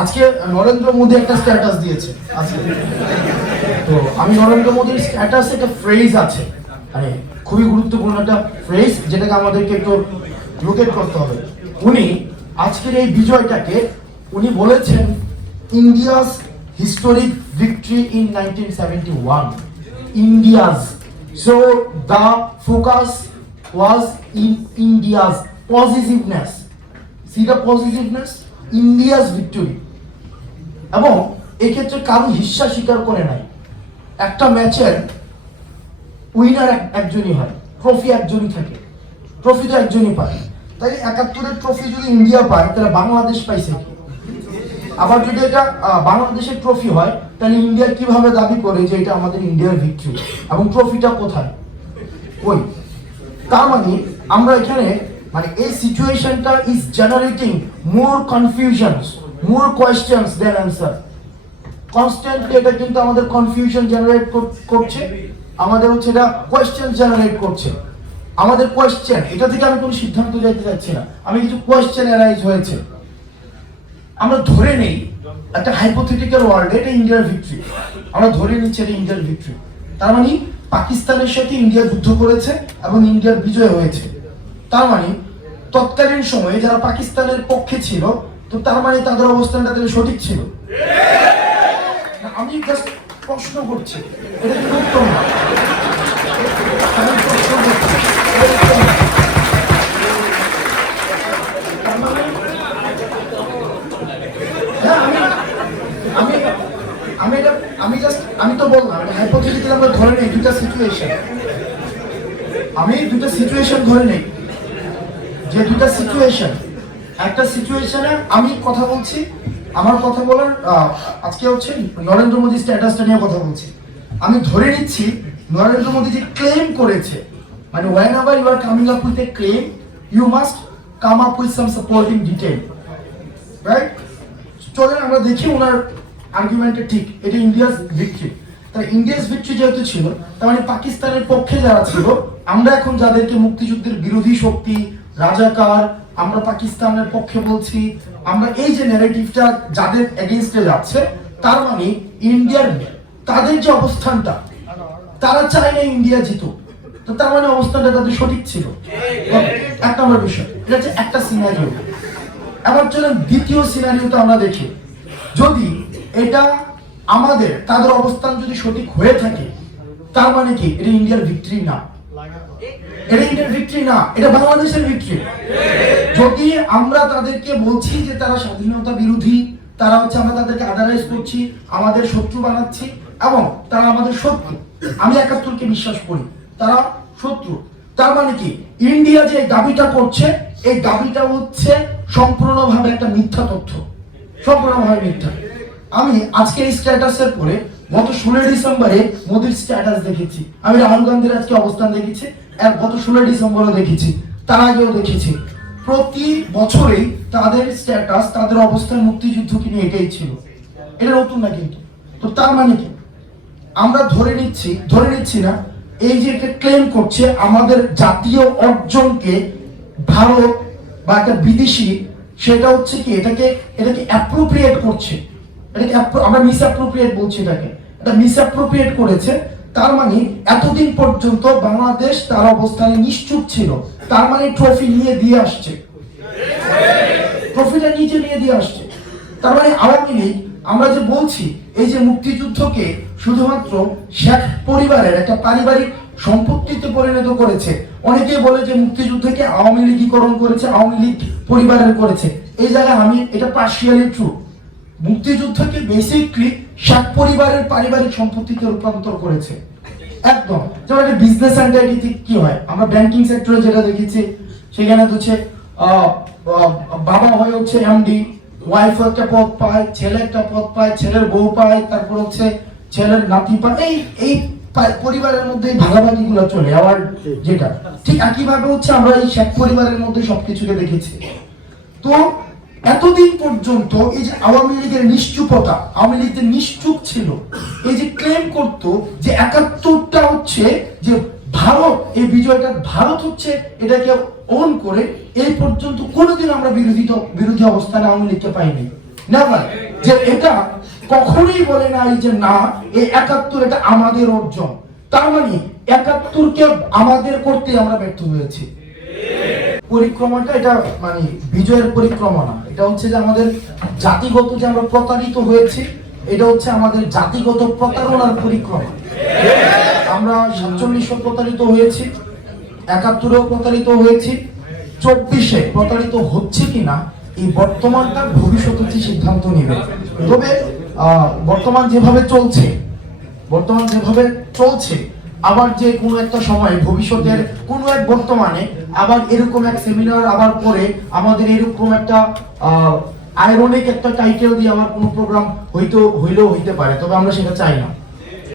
আজকে নরেন্দ্র মোদী একটা স্ট্যাটাস দিয়েছে আজকে। তো আমি নরেন্দ্র মোদীর স্ট্যাটাসে একটা ফ্রেজ আছে, মানে খুবই গুরুত্বপূর্ণ একটা ফ্রেজ, যেটাকে আমাদেরকে একটু লোকেট করতে হবে। উনি আজকের এই বিজয়টাকে উনি বলেছেন India's historic victory in 1971। India's, so the focus was in India's positiveness. C the positiveness, India's victory. এবং এক্ষেত্রে কারো হিস্সা স্বীকার করে নাই। একটা ম্যাচের উইনার একজনই হয়, ট্রফি একজনই থাকে, ট্রফি তো একজনই পায়। তাই 71-এর ট্রফি যদি ইন্ডিয়া পায় তাহলে বাংলাদেশ পাইছে কি? আবার যদি এটা বাংলাদেশের ট্রফি হয় তাহলে ইন্ডিয়া কিভাবে দাবি করে যে এটা আমাদের ইন্ডিয়ার ভিক্টরি এবং ট্রফিটা কোথায়? ওই তার মানে আমরা এখানে মানে এই সিচুয়েশনটা is generating more confusions, more questions than answer. Constantly এটা কিন্তু আমাদের কনফিউশন জেনারেট করছে, আমাদের হচ্ছে এটা কোয়েশ্চেন জেনারেট করছে। আমাদের কোয়েশ্চেন, এটা থেকে আমি কোনো সিদ্ধান্ত যাইতে চাচ্ছি না, আমি কিছু কোয়েশ্চেন অ্যারাইজ হয়েছে। আমরা ধরে নেই একটা হাইপোথেটিক্যাল ওয়ার্ল্ডে এটা ইন্ডিয়ার ভিক্টরি, আমরা ধরে নিচ্ছি এটা ইন্ডিয়ার ভিক্টরি। তার মানে পাকিস্তানের সাথে ইন্ডিয়া যুদ্ধ করেছে এবং ইন্ডিয়ার বিজয় হয়েছে। তার মানে তৎকালীন সময়ে যারা পাকিস্তানের পক্ষে ছিল, তো তার মানে তাদের অবস্থানটা তাহলে সঠিক ছিল। আমি জাস্ট প্রশ্ন করছি, এটা কি উত্তর না? আমি প্রশ্ন করছি, আমি তো বললাম হাইপোথেটিক্যালি আমরা ধরে নেই দুটা সিচুয়েশন। আমি দুটা সিচুয়েশন ধরে নেই, যে দুটা সিচুয়েশন, একটা সিচুয়েশনে আমি কথা বলছি, আমার কথা বলার আজকে হচ্ছে নরেন্দ্র মোদী স্ট্যাটাসটা নিয়ে কথা বলছি। আমি ধরে নিচ্ছি নরেন্দ্র মোদী যে ক্লেম করেছে, মানে whenever you are coming up with a claim you must come up with some supporting detail, right? চলেন আমরা দেখি ওনার আর্গুমেন্টটা ঠিক, এটা ইন্ডিয়াস ভিক্টরি। তাহলে ইন্ডিয়াস ভিক্টরি যেহেতু ছিল, তার মানে পাকিস্তানের পক্ষে যারা ছিল, আমরা এখন যাদেরকে মুক্তিযুদ্ধের বিরোধী শক্তি, রাজাকার, আমরা পাকিস্তানের পক্ষে বলছি, আমরা এই যে ন্যারেটিভটা যাদের এগেইনস্টে যাচ্ছে, তার মানে ইন্ডিয়ার তাদের যে অবস্থানটা, তারা চায় না ইন্ডিয়া জিতুক, তো তার মানে অবস্থানটা তাদের সঠিক ছিল। এক নম্বর বিষয়, এটা হচ্ছে একটা সিনারিও। এবার চলেন দ্বিতীয় সিনারিওটা আমরা দেখি। যদি এটা আমাদের তাদের অবস্থান যদি সঠিক হয়ে থাকে, তার মানে কি এটা ইন্ডিয়ার ভিক্টরি না, এটা ইন্ডিয়ার ভিক্টরি না, এটা বাংলাদেশের ভিক্টরি। যদি আমরা তাদেরকে বলছি যে তারা স্বাধীনতা বিরোধী, তারা হচ্ছে আমরা তাদেরকে আদারাইজ করছি, আমাদের শত্রু বানাচ্ছি এবং তারা আমাদের শত্রু, আমি 71-কে বিশ্বাস করি তারা শত্রু, তার মানে কি ইন্ডিয়া যে দাবিটা করছে, এই দাবিটা হচ্ছে সম্পূর্ণভাবে একটা মিথ্যা তথ্য, সম্পূর্ণভাবে মিথ্যা। আমি আজকে এই স্ট্যাটাসের পরে গত 16 ডিসেম্বরে মোদির স্ট্যাটাস দেখেছি, আমি রাহুল গান্ধীর আজকে অবস্থান দেখেছি, আর গত 16 ডিসেম্বরও দেখেছি, তার আগেও দেখেছি। প্রতি বছরেই তাদের স্ট্যাটাস, তাদের অবস্থান মুক্তিযুদ্ধকে নিয়ে এটাই ছিল, এটা নতুন না কিন্তু। তো তার মানে কি আমরা ধরে নিচ্ছি না, এই যে ক্লেম করছে আমাদের জাতীয় অর্জনকে ভারত বা একটা বিদেশি, সেটা হচ্ছে কি এটাকে অ্যাপ্রোপ্রিয়েট করছে, এটাকে আমরা মিসঅ্যাপ্রোপ্রিয়েট বলছি, এটাকে এটা মিসঅ্যাপ্রোপ্রিয়েট করেছে। তার মানে এতদিন পর্যন্ত বাংলাদেশ তার অবস্থানে নিশ্চুপ ছিল, তার মানে ট্রফি নিয়ে দিয়ে আসছে, ট্রফিটা নিচে নিয়ে দিয়ে আসছে। তার মানে আওয়ামী লীগ, আমরা যে বলছি এই যে মুক্তিযুদ্ধকে শুধুমাত্র শেখ পরিবারের একটা পারিবারিক সম্পত্তিতে পরিণত করেছে, অনেকেই বলে যে মুক্তিযুদ্ধকে আওয়ামী লীগীকরণ করেছে, আওয়ামী লীগ পরিবারের করেছে। এই জায়গায় আমি এটা পার্শিয়ালি ট্রু, মুক্তিযুদ্ধকে বেসিকলি শেখ পরিবারের পারিবারিক সম্পত্তিতে রূপান্তর করেছে একদম। যেমন একটা বিজনেস এন্টাইটি কি হয়, আমরা ব্যাংকিং সেক্টরে যেটা দেখেছি, সেখানে হচ্ছে বাবা হয়ে হচ্ছে এমডি, ওয়াইফ একটা পদ পায়, ছেলে একটা পদ পায়, ছেলের বউ পায়, তারপর হচ্ছে ছেলের নাতি পায়, এই পরিবারের মধ্যে ভাগাভাগি গুলো চলে আবার, যেটা ঠিক একইভাবে হচ্ছে আমরা এই শেখ পরিবারের মধ্যে সবকিছুকে দেখেছি। তো এতদিন পর্যন্ত এই যে আওয়ামী লীগের নিশ্চুপতা, আওয়ামী লীগ নিশ্চুপ ছিল, এই যে ক্লেম করতো যে 71টা হচ্ছে যে ভারত, এই বিজয়টা ভারত হচ্ছে এটাকে ওন করে, এই পর্যন্ত কোনোদিন আমরা বিরোধী অবস্থানে আওয়ামী লীগকে পাইনি। নেভার, যে এটা কখনোই বলে নাই যে না এই ৭১ এটা আমাদের অর্জন। তার মানে ৭১কে আমাদের করতে আমরা ব্যর্থ হয়েছি। পরিক্রমাটা এটা মানে বিজয়ের পরিক্রমা না, এটা হচ্ছে যে আমাদের জাতিগত যে আমরা প্রতারিত হয়েছি, এটা হচ্ছে আমাদের জাতিগত প্রতারণার পরিক্রমা। আমরা ৪৭ প্রতারিত হয়েছি, ৭১-এও প্রতারিত হয়েছি, ২৪-এ প্রতারিত হচ্ছে কিনা এই বর্তমানটা ভবিষ্যৎ হচ্ছে সিদ্ধান্ত নেবে। তবে বর্তমান যেভাবে চলছে আবার যে কোনো একটা সময় ভবিষ্যতের কোনো এক বর্তমানে আবার এরকম এক সেমিনার আবার পরে আমাদের এরকম একটা আইরনিক একটা টাইটেল দিয়ে আমার কোনো প্রোগ্রাম হইলেও হইতে পারে, তবে আমরা সেটা চাই না।